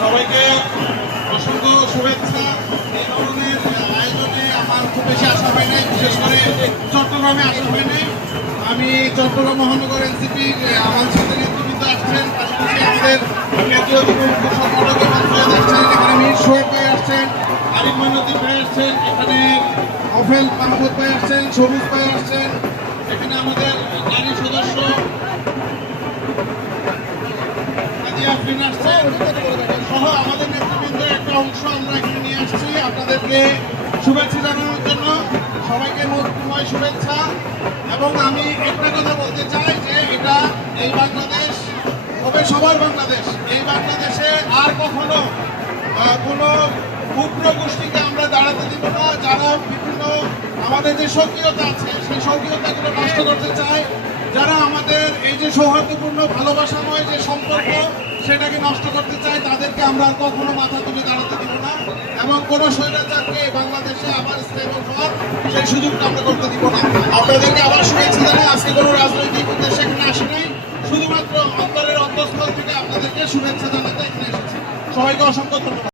সবাইকে অসংখ্য শুভেচ্ছা। এই ধরনের আয়োজনে আমার খুব বেশি আশা হয় নাই, বিশেষ করে চট্টগ্রামে আসা হয় নাই। আমি চট্টগ্রাম মহানগর এনসিপির আমাদের সাথে নেতৃবৃন্দ আসছেন, পাশাপাশি আমাদের কেন্দ্রীয় যুব সংগঠকের মন্ত্রী আসছেন, এখানে মীর সোহেব ভাই আসছেন, আরিফ মইনুদ্দিন ভাই আসছেন, এখানে অফেল মাহমুদ ভাই আসছেন, সবুজ ভাই আসছেন, এখানে আমাদের নারী সদস্য সহ আমাদের নেতৃবৃন্দের একটা অংশ আমরা এখানে নিয়ে আসছি আপনাদেরকে শুভেচ্ছা জানানোর জন্য। সবাইকে মুক্তময় শুভেচ্ছা। এবং আমি একটা কথা বলতে চাই যে এটা এই বাংলাদেশ হবে সবার বাংলাদেশ। এই বাংলাদেশে আর কখনো কোনো ক্ষুদ্র গোষ্ঠীকে আমরা দাঁড়াতে দিব না, যারা বিভিন্ন আমাদের যে স্বকীয়তা আছে সেই স্বকীয়তাগুলো নষ্ট করতে চায়, যারা আমাদের এই যে সৌহার্দ্যপূর্ণ ভালোবাসাময় যে সম্পর্ক সেটাকে নষ্ট করতে চায়, তাদেরকে আমরা কখনো মাথা তুলে দাঁড়াতে দিব না। এবং কোনো স্বৈরাচারকে বাংলাদেশে আবার স্টেবল হওয়ার সেই সুযোগটা আমরা করতে দিব না। আপনাদেরকে আবার শুভেচ্ছা জানাই। আজকে কোনো রাজনৈতিক উদ্দেশ্যে এখানে আসি নাই, শুধুমাত্র অন্তরের অন্তঃস্থল থেকে আপনাদেরকে শুভেচ্ছা জানাতে এখানে এসেছি। সবাইকে অসংখ্য ধন্যবাদ।